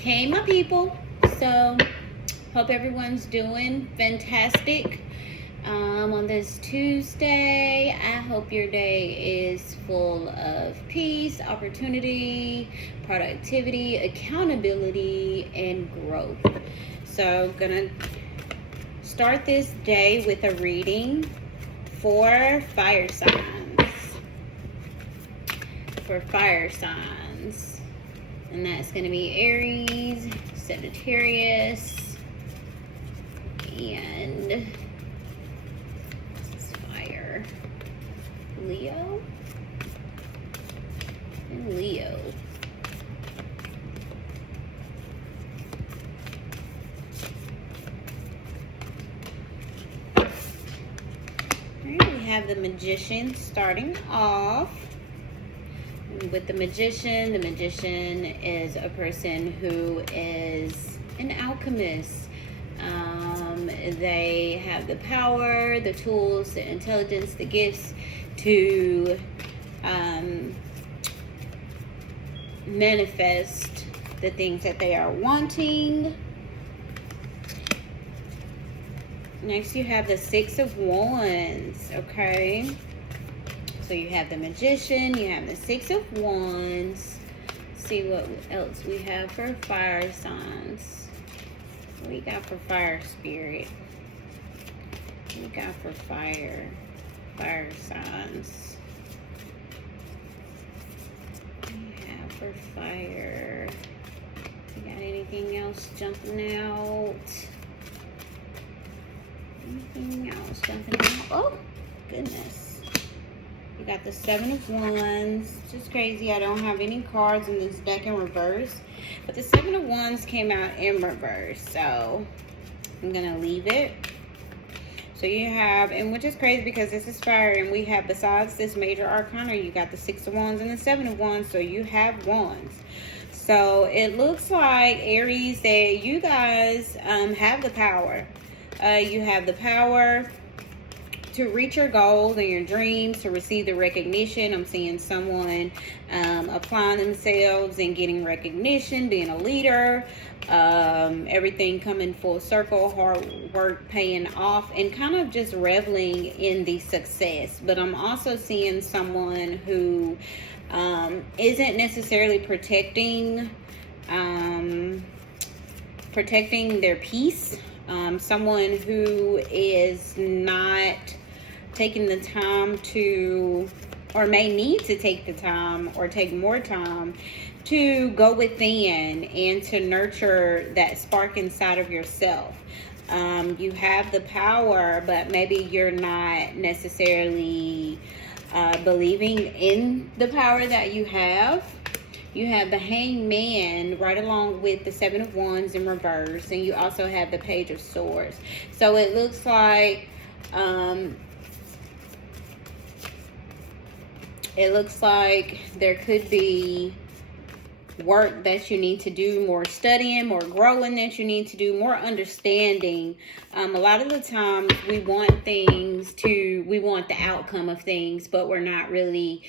Hey, my people. So, hope everyone's doing fantastic on this Tuesday. I hope your day is full of peace, opportunity, productivity, accountability, and growth. So, gonna start this day with a reading for fire signs. For fire signs. And that's going to be Aries, Sagittarius, and this is fire, Leo, and Leo. All right, we have the Magician starting off. With the magician is a person who is an alchemist. They have the power, the tools, the intelligence, the gifts to manifest the things that they are wanting. Next, you have the Six of Wands, okay? So you have the Magician, you have the Six of Wands. See what else we have for fire signs. What we got for fire spirit? What we got for fire signs? What we have for fire? You got anything else jumping out? Anything else jumping out? Oh, goodness. We got the Seven of Wands. Just crazy. I don't have any cards in this deck in reverse. But the Seven of Wands came out in reverse. So I'm going to leave it. So you have, and which is crazy because this is fire. And we have, besides this major arcana, you got the Six of Wands and the Seven of Wands. So you have wands. So it looks like, Aries, that you guys have the power. You have the power to reach your goals and your dreams, to receive the recognition. I'm seeing someone applying themselves and getting recognition, being a leader, everything coming full circle, hard work paying off, and kind of just reveling in the success. But I'm also seeing someone who isn't necessarily protecting their peace. Someone who is not taking the time to, or may need to take the time or take more time to go within and to nurture that spark inside of yourself. You have the power, but maybe you're not necessarily believing in the power that you have. You have the Hangman right along with the Seven of Wands in reverse. And you also have the Page of Swords. So it looks like there could be work that you need to do, more studying, more growing that you need to do, more understanding. A lot of the times we want the outcome of things, but we're not really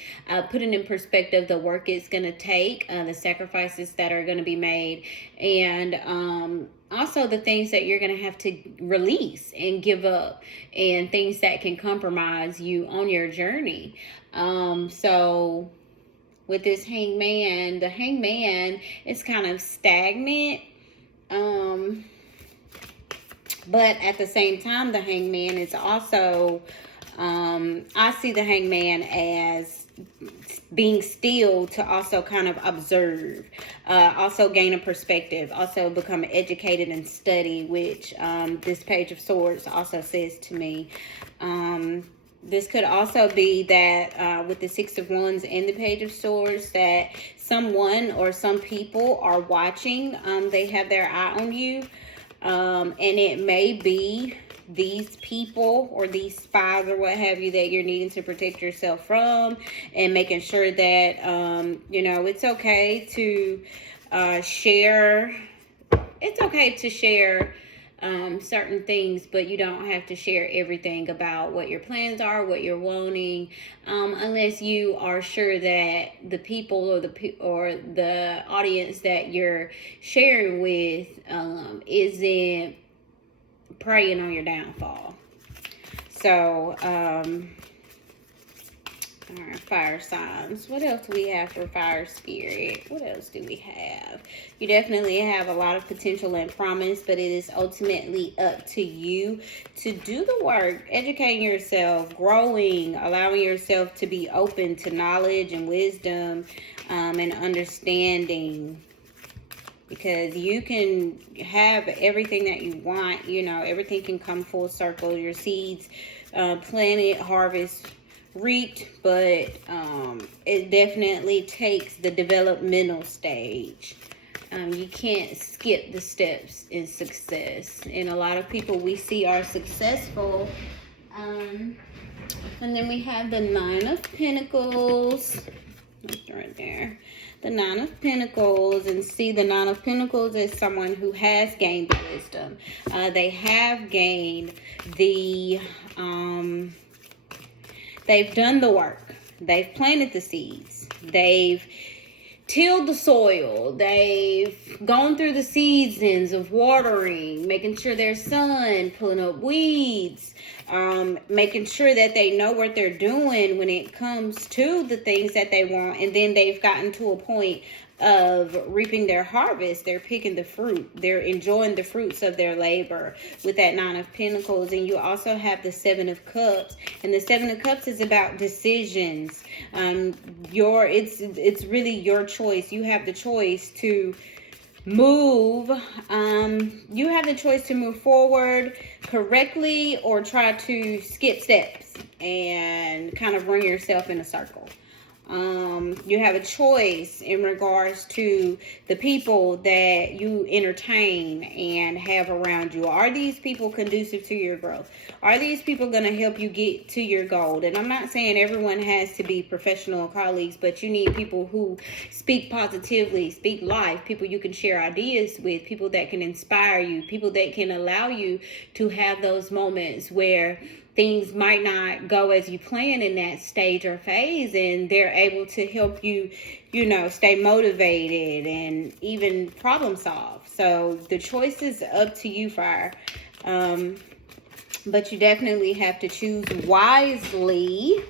putting in perspective the work it's going to take, the sacrifices that are going to be made, and also the things that you're going to have to release and give up, and things that can compromise you on your journey. So with this Hangman, the Hangman is kind of stagnant. But at the same time, the Hangman is also, I see the Hangman as being still to also kind of observe, also gain a perspective, also become educated and study, which this Page of Swords also says to me. This could also be that with the Six of Wands and the Page of Swords, that someone or some people are watching. They have their eye on you. And it may be these people or these spies or what have you that you're needing to protect yourself from, and making sure that, it's okay to share. It's okay to share certain things, but you don't have to share everything about what your plans are, what you're wanting, unless you are sure that the people or the audience that you're sharing with isn't preying on your downfall. So, all right, fire signs. What else do we have for fire spirit? What else do we have? You definitely have a lot of potential and promise, but it is ultimately up to you to do the work, educating yourself, growing, allowing yourself to be open to knowledge and wisdom and understanding. Because you can have everything that you want, you know, everything can come full circle. Your seeds, planted, harvest, reaped, but it definitely takes the developmental stage. You can't skip the steps in success. And a lot of people we see are successful. And then we have the Nine of Pentacles. That's right there. The Nine of Pentacles, and see the Nine of Pentacles is someone who has gained the wisdom. They have gained the, they've done the work. They've planted the seeds. They've tilled the soil. They've gone through the seasons of watering, making sure there's sun, pulling up weeds, making sure that they know what they're doing when it comes to the things that they want. And then they've gotten to a point of reaping their harvest. They're picking the fruit. They're enjoying the fruits of their labor with that Nine of Pentacles. And you also have the Seven of Cups. And the Seven of Cups is about decisions. It's really your choice. You have the choice to move. You have the choice to move forward correctly or try to skip steps and kind of run yourself in a circle. You have a choice in regards to the people that you entertain and have around you. Are these people conducive to your growth? Are these people going to help you get to your goal? And I'm not saying everyone has to be professional colleagues, but you need people who speak positively, speak life, people you can share ideas with, people that can inspire you, people that can allow you to have those moments where things might not go as you plan in that stage or phase, and they're able to help you, you know, stay motivated and even problem solve. So the choice is up to you, fire. But you definitely have to choose wisely.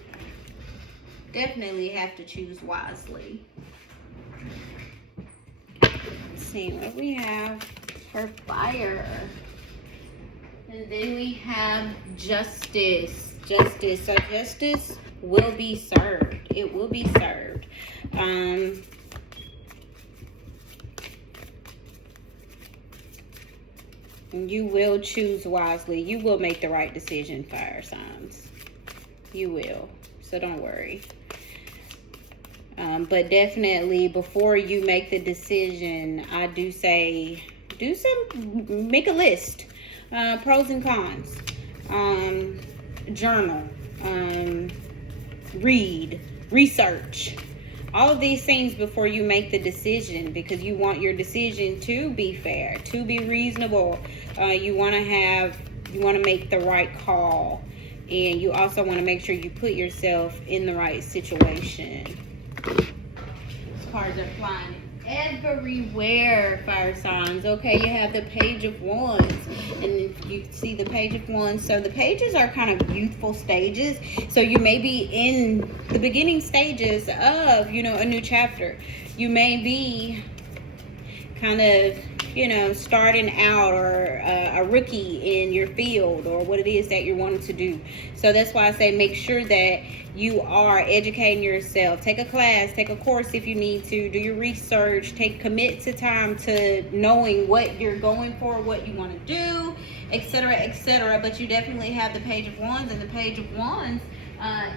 Definitely have to choose wisely. Let's see what we have for fire. And then we have justice. Justice. So justice will be served. It will be served. You will choose wisely. You will make the right decision, fire signs. You will. So don't worry. But definitely before you make the decision, I do say, make a list. Pros and cons, journal, read, research, all of these things before you make the decision, because you want your decision to be fair, to be reasonable. You want to make the right call, and you also want to make sure you put yourself in the right situation. These cards are flying everywhere, fire signs. Okay, you have the Page of Wands, and you see the Page of Wands. So the pages are kind of youthful stages. So you may be in the beginning stages of, you know, a new chapter. You may be kind of, you know, starting out, or a rookie in your field, or what it is that you're wanting to do. So that's why I say make sure that you are educating yourself. Take a class, take a course if you need to, do your research, commit to time to knowing what you're going for, what you want to do, etc., etc. But you definitely have the Page of Wands, and the Page of Wands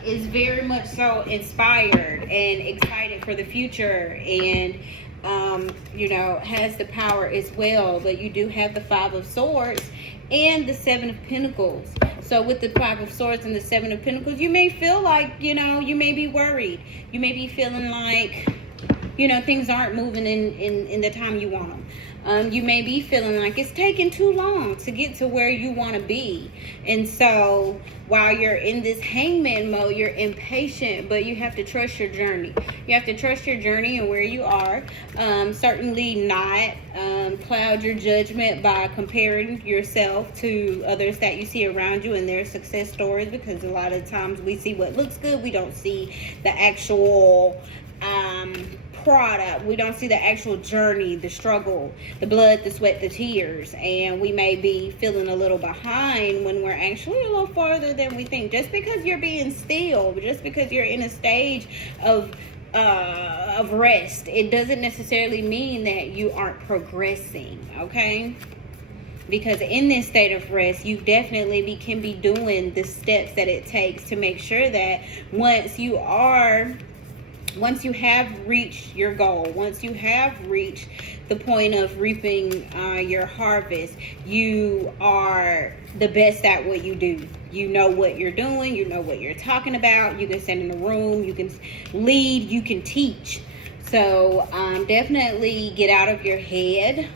is very much so inspired and excited for the future, and you know, has the power as well. But you do have the Five of Swords and the Seven of Pentacles. So with the Five of Swords and the Seven of Pentacles, you may feel like, you know, you may be worried. You may be feeling like you know, things aren't moving in the time you want them. You may be feeling like it's taking too long to get to where you want to be. And so while you're in this hangman mode, you're impatient, but you have to trust your journey. You have to trust your journey and where you are. Certainly not cloud your judgment by comparing yourself to others that you see around you and their success stories, because a lot of times we see what looks good. We don't see the actual product. We don't see the actual journey, the struggle, the blood, the sweat, the tears, and we may be feeling a little behind when we're actually a little farther than we think. Just because you're being still, just because you're in a stage of rest, it doesn't necessarily mean that you aren't progressing, okay? Because in this state of rest, you definitely can be doing the steps that it takes to make sure that once you have reached your goal, once you have reached the point of reaping your harvest, you are the best at what you do. You know what you're doing, you know what you're talking about, you can stand in the room, you can lead, you can teach. So definitely get out of your head.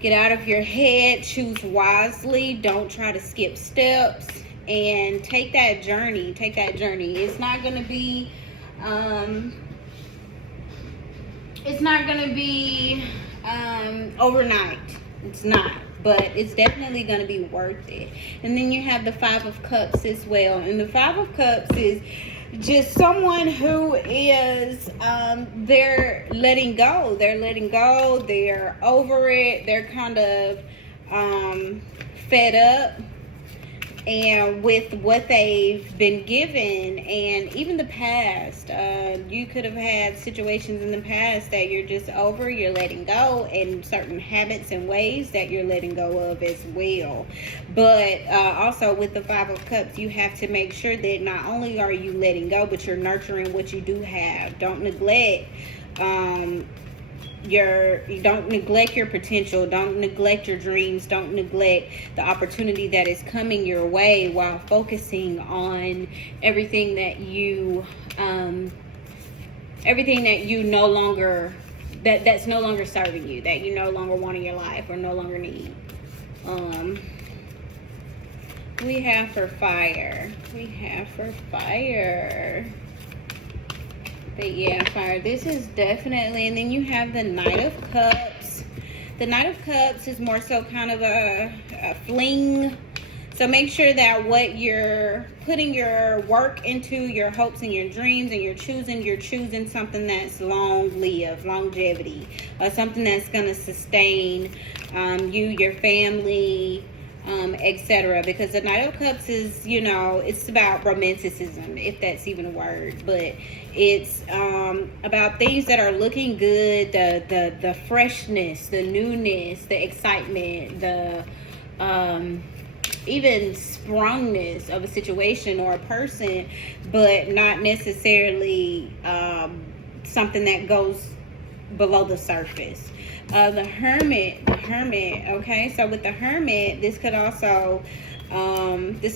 Get out of your head, choose wisely, don't try to skip steps. And take that journey. Take that journey. It's not gonna be overnight. It's not, but it's definitely gonna be worth it. And then you have the Five of Cups as well. And the Five of Cups is just someone who is they're letting go. They're letting go. They're over it. They're kind of fed up and with what they've been given, and even the past. You could have had situations in the past that you're just over, you're letting go, and certain habits and ways that you're letting go of as well. But also with the Five of Cups, you have to make sure that not only are you letting go, but you're nurturing what you do have. Don't neglect don't neglect your potential, don't neglect your dreams, don't neglect the opportunity that is coming your way, while focusing on everything that you no longer that's no longer serving you, that you no longer want in your life or no longer need. We have for fire. But yeah, fire. This is definitely, and then you have the Knight of Cups. The Knight of Cups is more so kind of a fling. So make sure that what you're putting your work into, your hopes and your dreams, and you're choosing something that's long-lived, longevity, something that's going to sustain you, your family, etc. Because the Knight of Cups is, it's about romanticism, if that's even a word, but it's about things that are looking good, the freshness, the newness, the excitement, the even sprungness of a situation or a person, but not necessarily something that goes below the surface. The Hermit, okay? So with the Hermit, this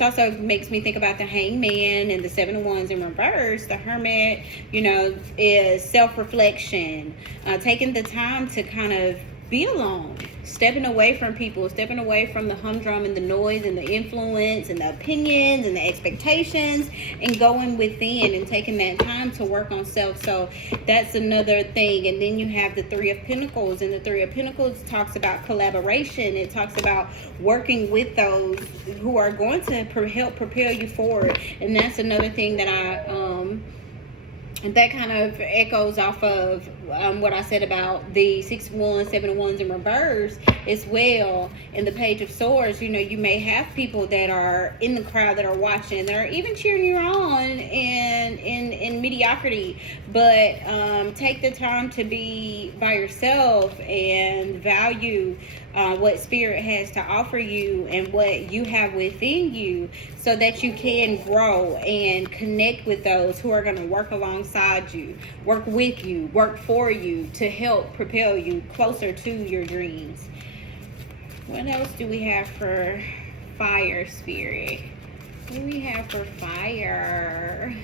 also makes me think about the Hangman and the Seven of Wands in reverse. The Hermit, is self-reflection, taking the time to kind of be alone, stepping away from people, stepping away from the humdrum and the noise and the influence and the opinions and the expectations, and going within and taking that time to work on self. So that's another thing. And then you have the Three of Pentacles, and the Three of Pentacles talks about collaboration. It talks about working with those who are going to help propel you forward. And that's another thing that that kind of echoes off of what I said about the 6 of Wands, 7 of Wands in reverse as well. And the Page of Swords, you may have people that are in the crowd that are watching, that are even cheering you on in mediocrity. But take the time to be by yourself and value what Spirit has to offer you and what you have within you, so that you can grow and connect with those who are going to work alongside you, work with you, work for you, to help propel you closer to your dreams. What else do we have for fire, Spirit? What do we have for fire?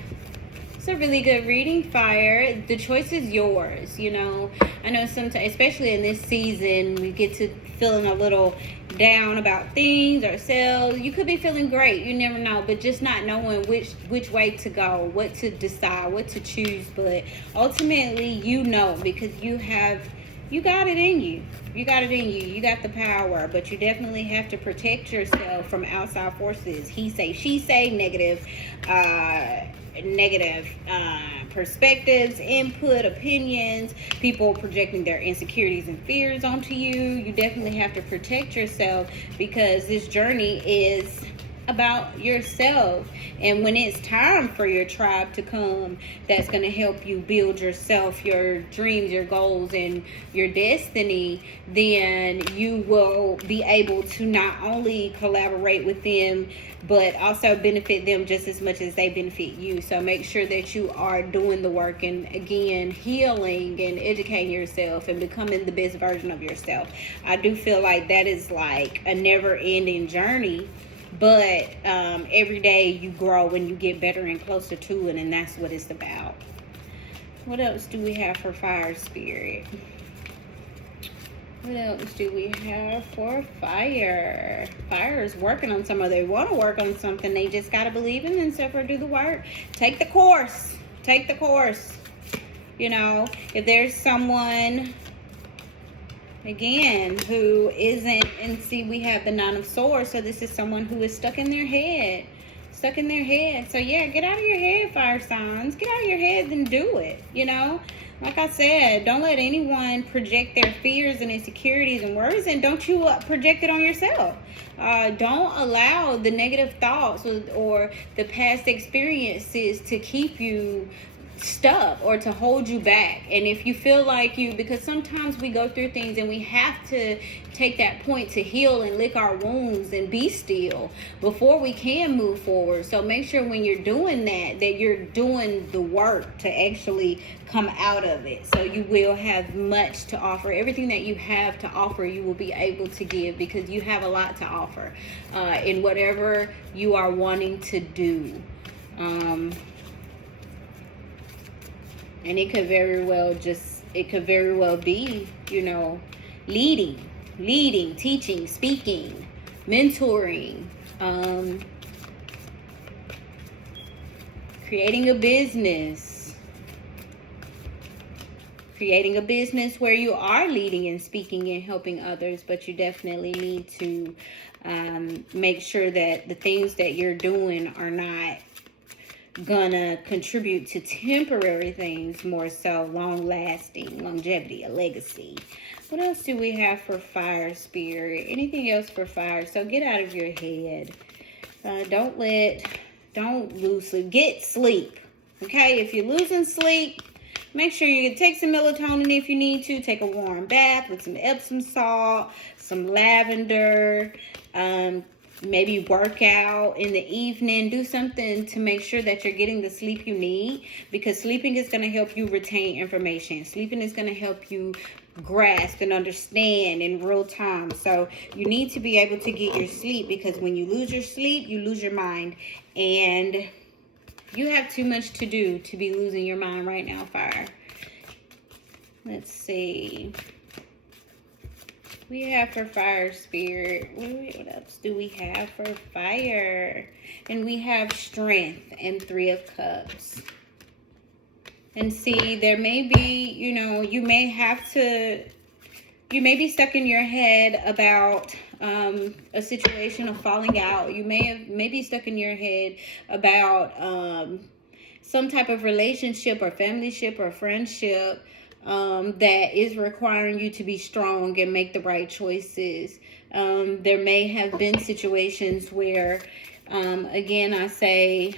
It's a really good reading, fire. The choice is yours, you know. I know sometimes, especially in this season, we get to feeling a little down about things, ourselves. You could be feeling great, you never know, but just not knowing which way to go, what to decide, what to choose. But ultimately, you know, because you got it in you. You got it in you. You got the power, but you definitely have to protect yourself from outside forces. He say, she say, negative perspectives, input, opinions, people projecting their insecurities and fears onto you. You definitely have to protect yourself, because this journey is about yourself. And when it's time for your tribe to come, that's going to help you build yourself, your dreams, your goals, and your destiny, then you will be able to not only collaborate with them, but also benefit them just as much as they benefit you. So make sure that you are doing the work, and again, healing and educating yourself and becoming the best version of yourself. I do feel like that is like a never-ending journey. But every day you grow and you get better and closer to it, and that's what it's about. What else do we have for fire spirit? What else do we have for fire? Fire is working on something. They want to work on something. They just got to believe in themselves or do the work. Take the course. Take the course. You know, if there's someone, again, who isn't, and see, we have the Nine of Swords, so this is someone who is stuck in their head. Stuck in their head. So yeah, get out of your head, fire signs. Get out of your head and do it, you know. Like I said, don't let anyone project their fears and insecurities and worries, and don't you project it on yourself. Don't allow the negative thoughts or the past experiences to keep you stuck or to hold you back. And if you feel like because sometimes we go through things and we have to take that point to heal and lick our wounds and be still before we can move forward. So make sure when you're doing that you're doing the work to actually come out of it. So you will have much to offer. Everything that you have to offer, you will be able to give, because you have a lot to offer in whatever you are wanting to do. And it could very well be, you know, leading, teaching, speaking, mentoring, creating a business where you are leading and speaking and helping others, but you definitely need to make sure that the things that you're doing are not gonna contribute to temporary things, more so long-lasting, longevity, a legacy. What else do we have for fire spirit? Anything else for fire? So get out of your head. Don't lose sleep. Get sleep. Okay, if you're losing sleep, make sure you take some melatonin if you need to. Take a warm bath with some Epsom salt, some lavender, maybe work out in the evening. Do something to make sure that you're getting the sleep you need, because sleeping is going to help you retain information. Sleeping is going to help you grasp and understand in real time. So you need to be able to get your sleep, because when you lose your sleep, you lose your mind. And you have too much to do to be losing your mind right now, fire. Let's see. We have for fire spirit. What else do we have for fire? And we have strength and 3 of Cups. And see, there may be, you know, you may be stuck in your head about a situation of falling out. You may be stuck in your head about some type of relationship or familyship or friendship that is requiring you to be strong and make the right choices. There may have been situations where, again, I say,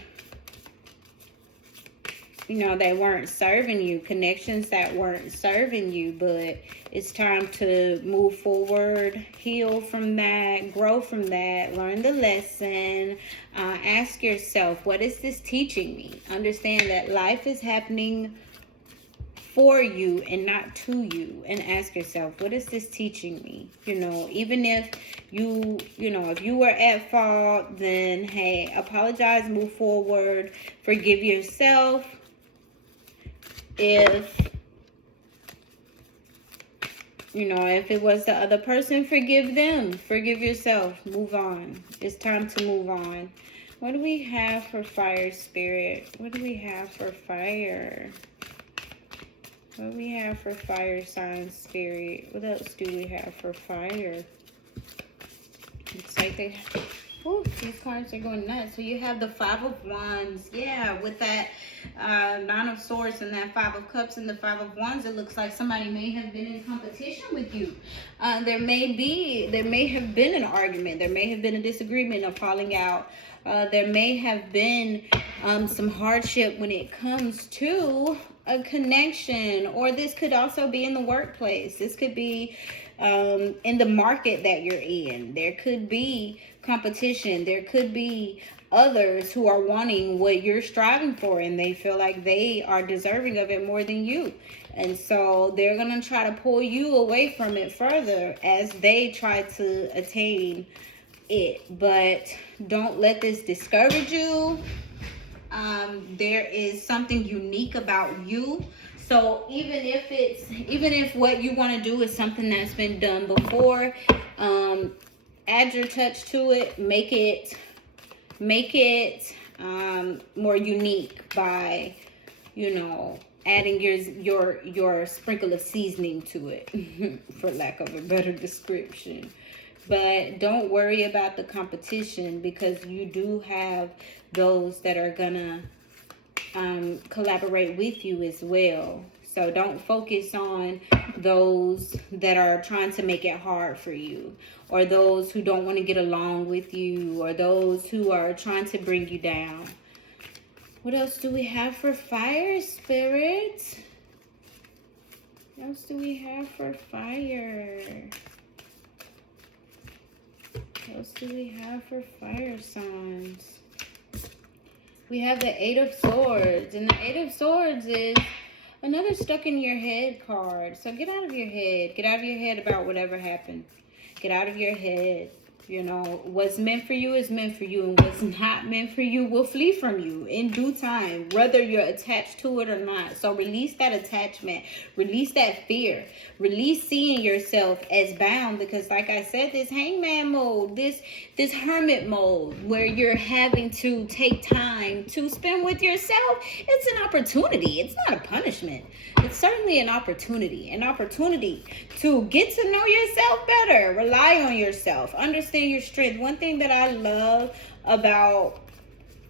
you know, they weren't serving you, connections that weren't serving you, but it's time to move forward, heal from that, grow from that, learn the lesson. Ask yourself, what is this teaching me? Understand that life is happening for you and not to you. And ask yourself, what is this teaching me? You know, even if if you were at fault, then hey, apologize, move forward, forgive yourself, If, you know, if it was the other person, forgive them. Forgive yourself. Move on. It's time to move on. What do we have for fire, Spirit? What do we have for fire? What do we have for fire signs, Spirit? What else do we have for fire? Looks like they... Oh, these cards are going nuts. So you have the Five of Wands. Yeah, with that Nine of Swords and that Five of Cups and the Five of Wands, it looks like somebody may have been in competition with you. There may have been an argument. There may have been a disagreement, a falling out. There may have been some hardship when it comes to a connection, or this could also be in the workplace. This could be in the market that you're in. There could be competition. There could be others who are wanting what you're striving for, and they feel like they are deserving of it more than you. And so they're going to try to pull you away from it further as they try to attain it. But don't let this discourage you. There is something unique about you. So even if what you want to do is something that's been done before, add your touch to it. Make it more unique by, you know, adding your sprinkle of seasoning to it, for lack of a better description. But don't worry about the competition, because you do have those that are gonna collaborate with you as well. So don't focus on those that are trying to make it hard for you, or those who don't want to get along with you, or those who are trying to bring you down. What else do we have for fire, Spirit? What else do we have for fire? What else do we have for fire signs? We have the Eight of Swords, and the Eight of Swords is another stuck in your head card. So get out of your head. Get out of your head about whatever happened. Get out of your head. You know, what's meant for you is meant for you, and what's not meant for you will flee from you in due time, whether you're attached to it or not. So release that attachment. Release that fear. Release seeing yourself as bound, because like I said, this hangman mode, this hermit mode, where you're having to take time to spend with yourself, it's an opportunity. It's not a punishment. It's certainly an opportunity to get to know yourself better, rely on yourself, understand your strength. One thing that I love about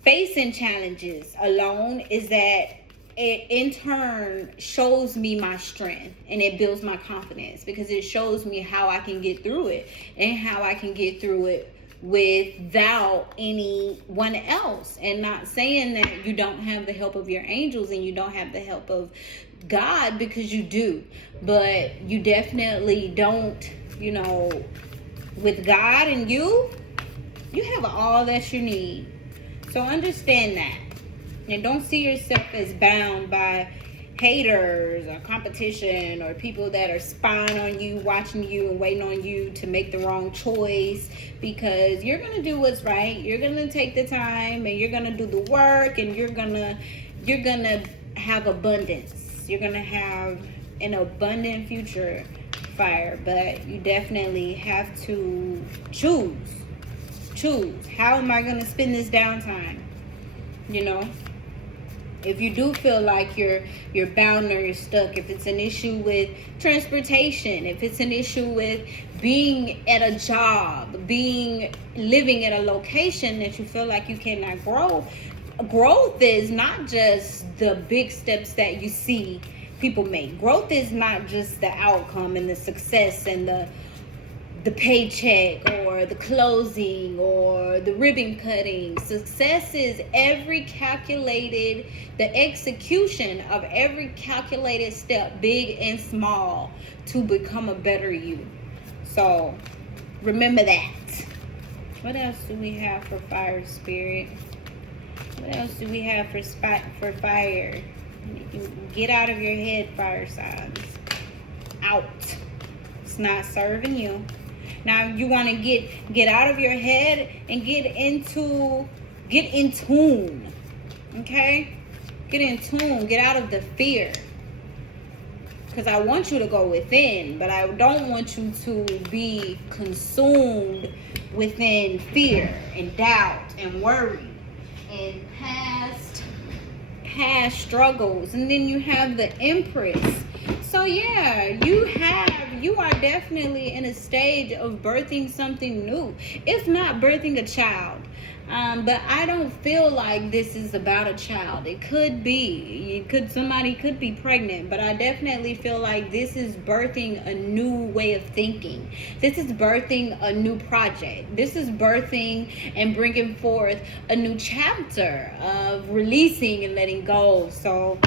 facing challenges alone is that it in turn shows me my strength, and it builds my confidence, because it shows me how I can get through it, and how I can get through it without anyone else. And not saying that you don't have the help of your angels and you don't have the help of God, because you do, but you definitely don't. You know, with God and you have all that you need. So understand that, and don't see yourself as bound by haters or competition, or people that are spying on you, watching you, and waiting on you to make the wrong choice, because you're going to do what's right. You're going to take the time, and you're going to do the work, and you're going to have abundance. You're going to have an abundant future, fire. But you definitely have to choose. How am I going to spend this downtime? You know, if you do feel like you're bound or you're stuck, if it's an issue with transportation, if it's an issue with being at a job, living at a location that you feel like you cannot grow. Growth is not just the big steps that you see people make. Growth is not just the outcome and the success and the paycheck or the closing or the ribbon cutting. Success is the execution of every calculated step, big and small, to become a better you. So remember that. What else do we have for fire, Spirit? What else do we have for fire? Get out of your head, fire signs. Out. It's not serving you. Now you want to get out of your head and get in tune. Okay? Get in tune. Get out of the fear. because I want you to go within, but I don't want you to be consumed within fear and doubt and worry and past struggles. And then you have the Empress. So yeah, you are definitely in a stage of birthing something new, if not birthing a child. But I don't feel like this is about a child. It could be. Somebody could be pregnant, but I definitely feel like this is birthing a new way of thinking. This is birthing a new project. This is birthing and bringing forth a new chapter of releasing and letting go. So,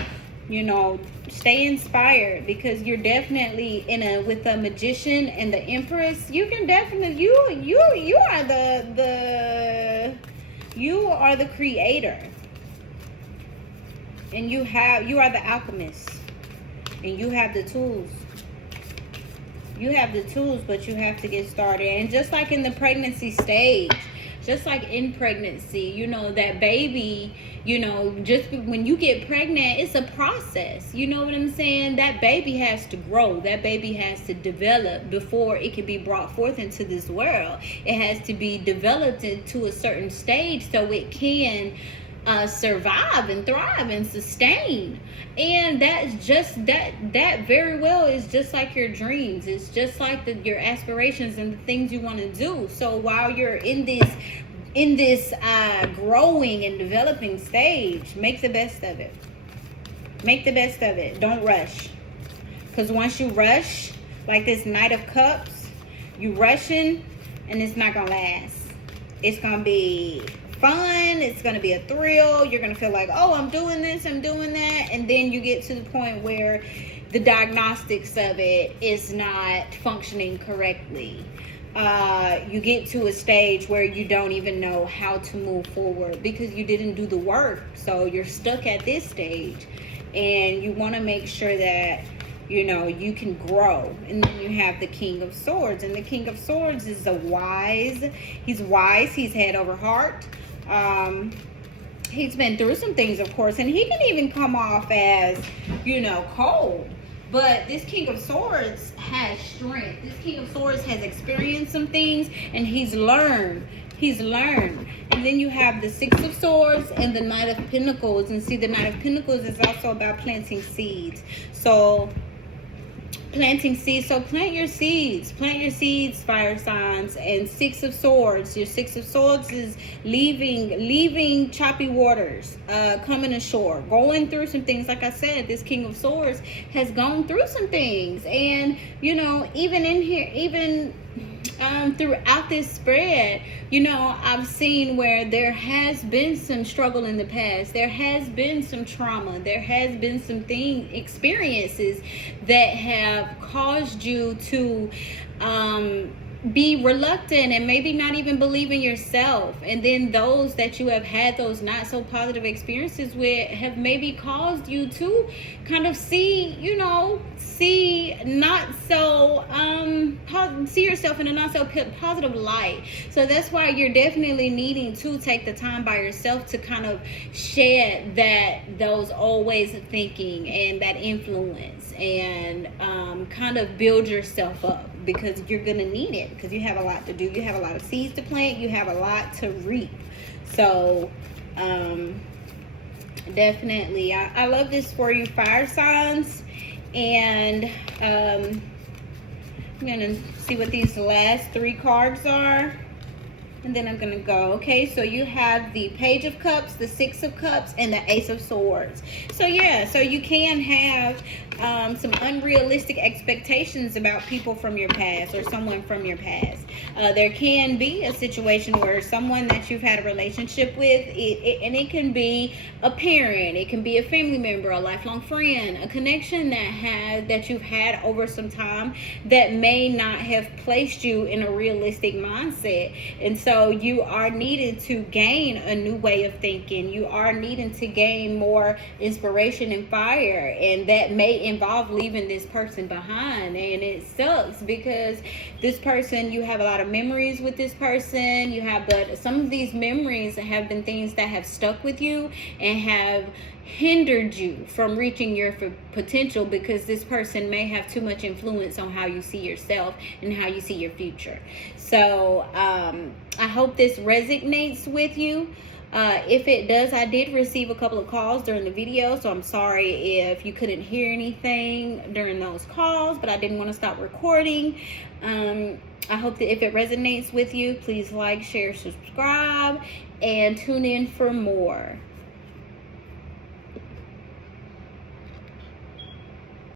you know, stay inspired, because you're definitely with a Magician and the Empress. You can definitely you are the creator, and you are the alchemist, and you have the tools. You have the tools, but you have to get started. And just like in the pregnancy stage, just like in pregnancy, you know, that baby, you know, just when you get pregnant, it's a process. You know what I'm saying? That baby has to grow. That baby has to develop before it can be brought forth into this world. It has to be developed into a certain stage so it can survive and thrive and sustain. And that's just that very well is just like your dreams. It's just like your aspirations and the things you want to do. So while you're in this growing and developing stage, make the best of it. Make the best of it. Don't rush, because once you rush, like this Knight of Cups, you rushing, and it's not gonna last. It's gonna be fun, it's going to be a thrill, you're going to feel like, oh, I'm doing this, I'm doing that, and then you get to the point where the diagnostics of it is not functioning correctly. You get to a stage where you don't even know how to move forward because you didn't do the work. So you're stuck at this stage, and you want to make sure that, you know, you can grow. And then you have the King of Swords, and the King of Swords is he's wise, he's head over heart. He's been through some things, of course, and he can even come off as, you know, cold. But this King of Swords has strength. This King of Swords has experienced some things, and he's learned. And then you have the Six of Swords and the Knight of Pentacles. And see, the Knight of Pentacles is also about planting seeds. So planting seeds. So plant your seeds, fire signs. And Six of Swords, your Six of Swords is leaving choppy waters, coming ashore, going through some things. Like I said, this King of Swords has gone through some things. And, you know, even in here, throughout this spread, you know, I've seen where there has been some struggle in the past. There has been some trauma. There has been some experiences that have caused you to be reluctant and maybe not even believe in yourself. And then those that you have had those not so positive experiences with have maybe caused you to kind of see yourself in a not so positive light. So that's why you're definitely needing to take the time by yourself to kind of shed those old ways of thinking and that influence, and kind of build yourself up, because you're gonna need it, because you have a lot to do. You have a lot of seeds to plant. You have a lot to reap. So definitely, I love this for you, fire signs. And I'm gonna see what these last three cards are, and then I'm gonna go. Okay, so you have the Page of Cups, the Six of Cups, and the Ace of Swords. So yeah, so you can have some unrealistic expectations about people from your past or someone from your past. There can be a situation where someone that you've had a relationship with, and it can be a parent, it can be a family member, a lifelong friend, a connection that you've had over some time that may not have placed you in a realistic mindset. And so you are needing to gain a new way of thinking. You are needing to gain more inspiration and fire, and that may involve leaving this person behind. And it sucks, because this person, you have a lot of memories with this person, but some of these memories have been things that have stuck with you and have hindered you from reaching your potential, because this person may have too much influence on how you see yourself and how you see your future. So I hope this resonates with you. If it does, I did receive a couple of calls during the video, so I'm sorry if you couldn't hear anything during those calls, but I didn't want to stop recording. I hope that if it resonates with you, please like, share, subscribe, and tune in for more.